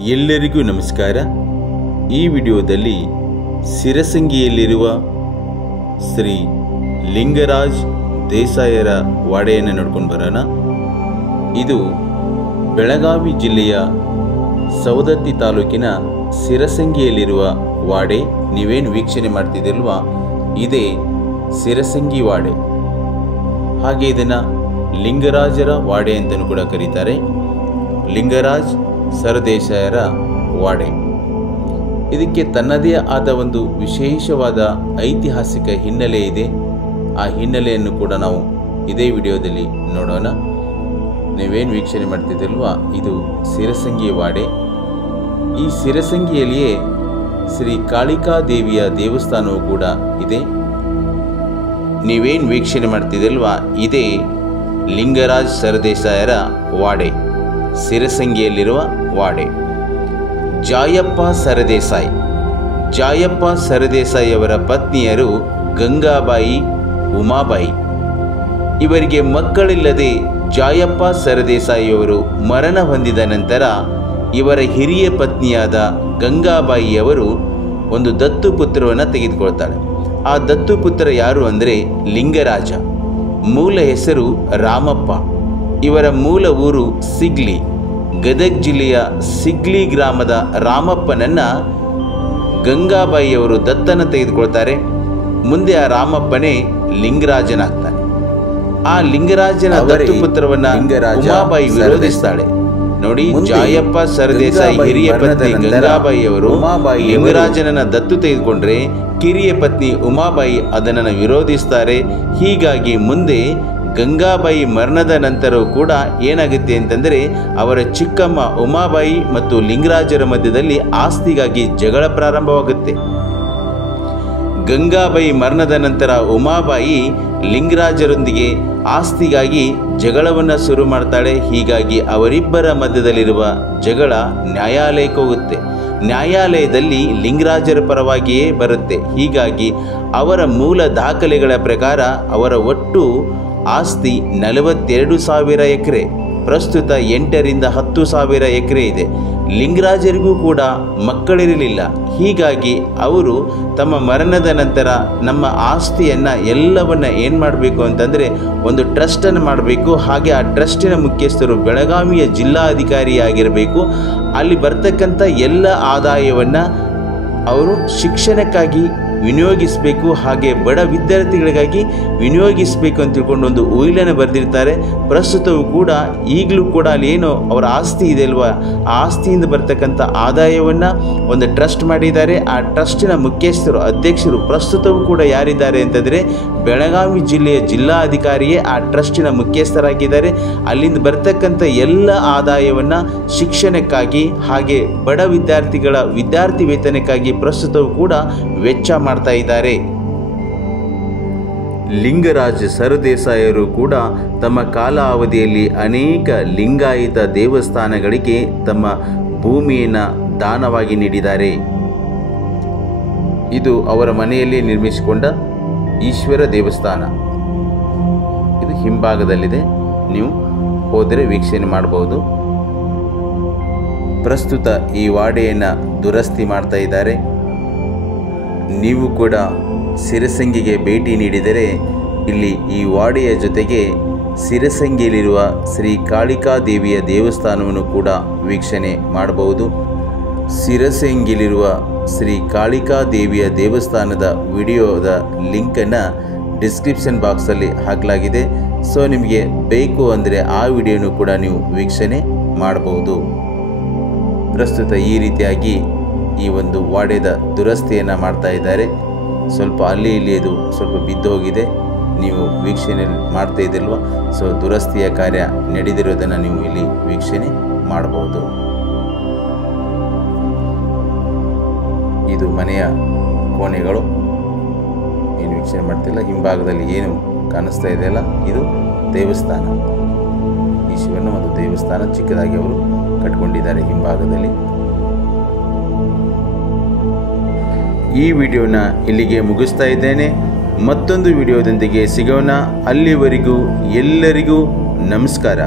ಎಲ್ಲರಿಗೂ ನಮಸ್ಕಾರ. ಈ ವಿಡಿಯೋದಲ್ಲಿ ಸಿರಸಂಗಿಯಲ್ಲಿರುವ ಶ್ರೀ ಲಿಂಗರಾಜ್ ದೇಸಾಯರ ವಾಡೆಯನ್ನು ನೋಡ್ಕೊಂಡು ಬರೋಣ. ಇದು ಬೆಳಗಾವಿ ಜಿಲ್ಲೆಯ ಸವದತ್ತಿ ತಾಲೂಕಿನ ಸಿರಸಂಗಿಯಲ್ಲಿರುವ ವಾಡೆ. ನೀವೇನು ವೀಕ್ಷಣೆ ಮಾಡ್ತಿದ್ದೀರಲ್ವಾ, ಇದೇ ಸಿರಸಂಗಿ ವಾಡೆ. ಹಾಗೆ ಇದನ್ನು ಲಿಂಗರಾಜರ ವಾಡೆ ಅಂತಲೂ ಕೂಡ ಕರೀತಾರೆ. ಲಿಂಗರಾಜ್ ಸರದೇಸಾಯರ ವಾಡೆ. ಇದಕ್ಕೆ ತನ್ನದೇ ಆದ ಒಂದು ವಿಶೇಷವಾದ ಐತಿಹಾಸಿಕ ಹಿನ್ನೆಲೆ ಇದೆ. ಆ ಹಿನ್ನೆಲೆಯನ್ನು ಕೂಡ ನಾವು ಇದೇ ವಿಡಿಯೋದಲ್ಲಿ ನೋಡೋಣ. ನೀವೇನು ವೀಕ್ಷಣೆ ಮಾಡ್ತಿದ್ದೀರಲ್ವಾ, ಇದು ಸಿರಸಂಗಿ ವಾಡೆ. ಈ ಸಿರಸಂಗಿಯಲ್ಲಿಯೇ ಶ್ರೀ ಕಾಳಿಕಾ ದೇವಿಯ ದೇವಸ್ಥಾನವೂ ಕೂಡ ಇದೆ. ನೀವೇನು ವೀಕ್ಷಣೆ ಮಾಡ್ತಿದ್ದೀರಲ್ವಾ, ಇದೇ ಲಿಂಗರಾಜ್ ಸರದೇಸಾಯರ ವಾಡೆ, ಸಿರಸಂಗಿಯಲ್ಲಿರುವ ವಾಡೆ. ಜಾಯಪ್ಪ ಸರದೇಸಾಯಿ. ಜಾಯಪ್ಪ ಸರದೇಸಾಯಿ ಅವರ ಪತ್ನಿಯರು ಗಂಗಾಬಾಯಿ, ಉಮಾಬಾಯಿ. ಇವರಿಗೆ ಮಕ್ಕಳಿಲ್ಲದೆ ಜಾಯಪ್ಪ ಸರದೇಸಾಯಿಯವರು ಮರಣ ಹೊಂದಿದ ನಂತರ ಇವರ ಹಿರಿಯ ಪತ್ನಿಯಾದ ಗಂಗಾಬಾಯಿಯವರು ಒಂದು ದತ್ತುಪುತ್ರವನ್ನು ತೆಗೆದುಕೊಳ್ತಾಳೆ. ಆ ದತ್ತುಪುತ್ರ ಯಾರು ಅಂದರೆ ಲಿಂಗರಾಜ. ಮೂಲ ಹೆಸರು ರಾಮಪ್ಪ. ಇವರ ಮೂಲ ಊರು ಸಿಗ್ಲಿ. ಗದಗ ಜಿಲ್ಲೆಯ ಸಿಗ್ಲಿ ಗ್ರಾಮದ ರಾಮಪ್ಪನನ್ನು ಗಂಗಾಬಾಯಿಯವರು ದತ್ತನ ತೆಗೆದುಕೊಳ್ತಾರೆ. ಮುಂದೆ ಆ ರಾಮಪ್ಪನೇ ಲಿಂಗರಾಜನಾಗ್ತಾನೆ. ಆ ಲಿಂಗರಾಜನ ದತ್ತುಪುತ್ರವನ್ನು ಉಮಾಬಾಯಿ ವಿರೋಧಿಸ್ತಾಳೆ. ನೋಡಿ, ಜಾಯಪ್ಪ ಸರದೇಸಾಯಿ ಹಿರಿಯ ಪತ್ನಿ ಗಂಗಾಬಾಯಿಯವರು ಲಿಂಗರಾಜನನ್ನ ದತ್ತು ತೆಗೆದುಕೊಂಡ್ರೆ ಕಿರಿಯ ಪತ್ನಿ ಉಮಾಬಾಯಿ ಅದನ್ನು ವಿರೋಧಿಸ್ತಾರೆ. ಹೀಗಾಗಿ ಮುಂದೆ ಗಂಗಾಬಾಯಿ ಮರಣದ ನಂತರವೂ ಕೂಡ ಏನಾಗುತ್ತೆ ಅಂತಂದರೆ, ಅವರ ಚಿಕ್ಕಮ್ಮ ಉಮಾಬಾಯಿ ಮತ್ತು ಲಿಂಗರಾಜರ ಮಧ್ಯದಲ್ಲಿ ಆಸ್ತಿಗಾಗಿ ಜಗಳ ಪ್ರಾರಂಭವಾಗುತ್ತೆ. ಗಂಗಾಬಾಯಿ ಮರಣದ ನಂತರ ಉಮಾಬಾಯಿ ಲಿಂಗರಾಜರೊಂದಿಗೆ ಆಸ್ತಿಗಾಗಿ ಜಗಳವನ್ನು ಶುರು ಮಾಡ್ತಾಳೆ. ಹೀಗಾಗಿ ಅವರಿಬ್ಬರ ಮಧ್ಯದಲ್ಲಿರುವ ಜಗಳ ನ್ಯಾಯಾಲಯಕ್ಕೆ ಹೋಗುತ್ತೆ. ನ್ಯಾಯಾಲಯದಲ್ಲಿ ಲಿಂಗರಾಜರ ಪರವಾಗಿಯೇ ಬರುತ್ತೆ. ಹೀಗಾಗಿ ಅವರ ಮೂಲ ದಾಖಲೆಗಳ ಪ್ರಕಾರ ಅವರ ಒಟ್ಟು ಆಸ್ತಿ 42,000 ಎಕರೆ. ಪ್ರಸ್ತುತ 8ರಿಂದ 10,000 ಎಕರೆ ಇದೆ. ಲಿಂಗರಾಜರಿಗೂ ಕೂಡ ಮಕ್ಕಳಿರಲಿಲ್ಲ. ಹೀಗಾಗಿ ಅವರು ತಮ್ಮ ಮರಣದ ನಂತರ ನಮ್ಮ ಆಸ್ತಿಯನ್ನು ಎಲ್ಲವನ್ನು ಏನು ಮಾಡಬೇಕು ಅಂತಂದರೆ ಒಂದು ಟ್ರಸ್ಟನ್ನು ಮಾಡಬೇಕು. ಹಾಗೆ ಆ ಟ್ರಸ್ಟಿನ ಮುಖ್ಯಸ್ಥರು ಬೆಳಗಾವಿಯ ಜಿಲ್ಲಾಧಿಕಾರಿಯಾಗಿರಬೇಕು. ಅಲ್ಲಿ ಬರ್ತಕ್ಕಂಥ ಎಲ್ಲ ಆದಾಯವನ್ನು ಅವರು ಶಿಕ್ಷಣಕ್ಕಾಗಿ ವಿನಿಯೋಗಿಸಬೇಕು, ಹಾಗೆ ಬಡ ವಿದ್ಯಾರ್ಥಿಗಳಿಗಾಗಿ ವಿನಿಯೋಗಿಸಬೇಕು ಅಂತ ತಿಳ್ಕೊಂಡು ಒಂದು ಉಯಿಲನ್ನು ಬರೆದಿರ್ತಾರೆ. ಪ್ರಸ್ತುತವೂ ಕೂಡ ಈಗಲೂ ಕೂಡ ಅಲ್ಲಿ ಏನು ಅವರ ಆಸ್ತಿ ಇದೆ ಅಲ್ವಾ, ಆ ಆಸ್ತಿಯಿಂದ ಬರ್ತಕ್ಕಂಥ ಆದಾಯವನ್ನು ಒಂದು ಟ್ರಸ್ಟ್ ಮಾಡಿದ್ದಾರೆ. ಆ ಟ್ರಸ್ಟಿನ ಮುಖ್ಯಸ್ಥರು, ಅಧ್ಯಕ್ಷರು ಪ್ರಸ್ತುತವೂ ಕೂಡ ಯಾರಿದ್ದಾರೆ ಅಂತಂದರೆ ಬೆಳಗಾವಿ ಜಿಲ್ಲೆಯ ಜಿಲ್ಲಾಧಿಕಾರಿಯೇ ಆ ಟ್ರಸ್ಟಿನ ಮುಖ್ಯಸ್ಥರಾಗಿದ್ದಾರೆ. ಅಲ್ಲಿಂದ ಬರ್ತಕ್ಕಂಥ ಎಲ್ಲ ಆದಾಯವನ್ನು ಶಿಕ್ಷಣಕ್ಕಾಗಿ ಹಾಗೆ ಬಡ ವಿದ್ಯಾರ್ಥಿಗಳ ವಿದ್ಯಾರ್ಥಿ ವೇತನಕ್ಕಾಗಿ ಪ್ರಸ್ತುತವೂ ಕೂಡ ವೆಚ್ಚ ಮಾಡ್ತಾ ಇದ್ದಾರೆ. ಲಿಂಗರಾಜ ಸರದೇಸಾಯರು ಕೂಡ ತಮ್ಮ ಕಾಲಾವಧಿಯಲ್ಲಿ ಅನೇಕ ಲಿಂಗಾಯತ ದೇವಸ್ಥಾನಗಳಿಗೆ ತಮ್ಮ ಭೂಮಿಯನ್ನು ದಾನವಾಗಿ ನೀಡಿದ್ದಾರೆ. ಇದು ಅವರ ಮನೆಯಲ್ಲಿ ನಿರ್ಮಿಸಿಕೊಂಡ ಈಶ್ವರ ದೇವಸ್ಥಾನ. ಇದು ಹಿಂಭಾಗದಲ್ಲಿದೆ, ನೀವು ಹೋದರೆ ವೀಕ್ಷಣೆ ಮಾಡಬಹುದು. ಪ್ರಸ್ತುತ ಈ ವಾಡೆಯನ್ನು ದುರಸ್ತಿ ಮಾಡ್ತಾ ಇದ್ದಾರೆ. ನೀವು ಕೂಡ ಸಿರಸಂಗಿಗೆ ಭೇಟಿ ನೀಡಿದರೆ ಇಲ್ಲಿ ಈ ವಾಡೆಯ ಜೊತೆಗೆ ಸಿರಸಂಗಿಯಲ್ಲಿರುವ ಶ್ರೀ ಕಾಳಿಕಾ ದೇವಿಯ ದೇವಸ್ಥಾನವನ್ನು ಕೂಡ ವೀಕ್ಷಣೆ ಮಾಡಬಹುದು. ಸಿರಸಂಗಿಯಲ್ಲಿರುವ ಶ್ರೀ ಕಾಳಿಕಾ ದೇವಿಯ ದೇವಸ್ಥಾನದ ವಿಡಿಯೋದ ಲಿಂಕನ್ನು ಡಿಸ್ಕ್ರಿಪ್ಷನ್ ಬಾಕ್ಸಲ್ಲಿ ಹಾಕಲಾಗಿದೆ. ಸೊ ನಿಮಗೆ ಬೇಕು ಅಂದರೆ ಆ ವಿಡಿಯೋನು ಕೂಡ ನೀವು ವೀಕ್ಷಣೆ ಮಾಡಬಹುದು. ಪ್ರಸ್ತುತ ಈ ರೀತಿಯಾಗಿ ಈ ಒಂದು ವಾಡೆದ ದುರಸ್ತಿಯನ್ನು ಮಾಡ್ತಾ ಇದ್ದಾರೆ. ಸ್ವಲ್ಪ ಅಲ್ಲಿ ಇಲ್ಲಿ ಅದು ಸ್ವಲ್ಪ ಬಿದ್ದು ಹೋಗಿದೆ, ನೀವು ವೀಕ್ಷಣೆ ಮಾಡ್ತಾ ಇದ್ದಿಲ್ವ. ಸೊ ದುರಸ್ತಿಯ ಕಾರ್ಯ ನಡೆದಿರೋದನ್ನು ನೀವು ಇಲ್ಲಿ ವೀಕ್ಷಣೆ ಮಾಡಬಹುದು. ಇದು ಮನೆಯ ಕೋಣೆಗಳು, ಏನು ವೀಕ್ಷಣೆ ಮಾಡ್ತಿಲ್ಲ. ಹಿಂಭಾಗದಲ್ಲಿ ಏನು ಕಾಣಿಸ್ತಾ ಇದೆಯಲ್ಲ, ಇದು ದೇವಸ್ಥಾನ. ಈ ಶಿವನ ಒಂದು ದೇವಸ್ಥಾನ ಚಿಕ್ಕದಾಗಿ ಅವರು ಕಟ್ಕೊಂಡಿದ್ದಾರೆ ಹಿಂಭಾಗದಲ್ಲಿ. ಈ ವಿಡಿಯೋನ ಇಲ್ಲಿಗೆ ಮುಗಿಸ್ತಾ ಇದ್ದೇನೆ. ಮತ್ತೊಂದು ವಿಡಿಯೋದೊಂದಿಗೆ ಸಿಗೋಣ. ಅಲ್ಲಿವರೆಗೂ ಎಲ್ಲರಿಗೂ ನಮಸ್ಕಾರ.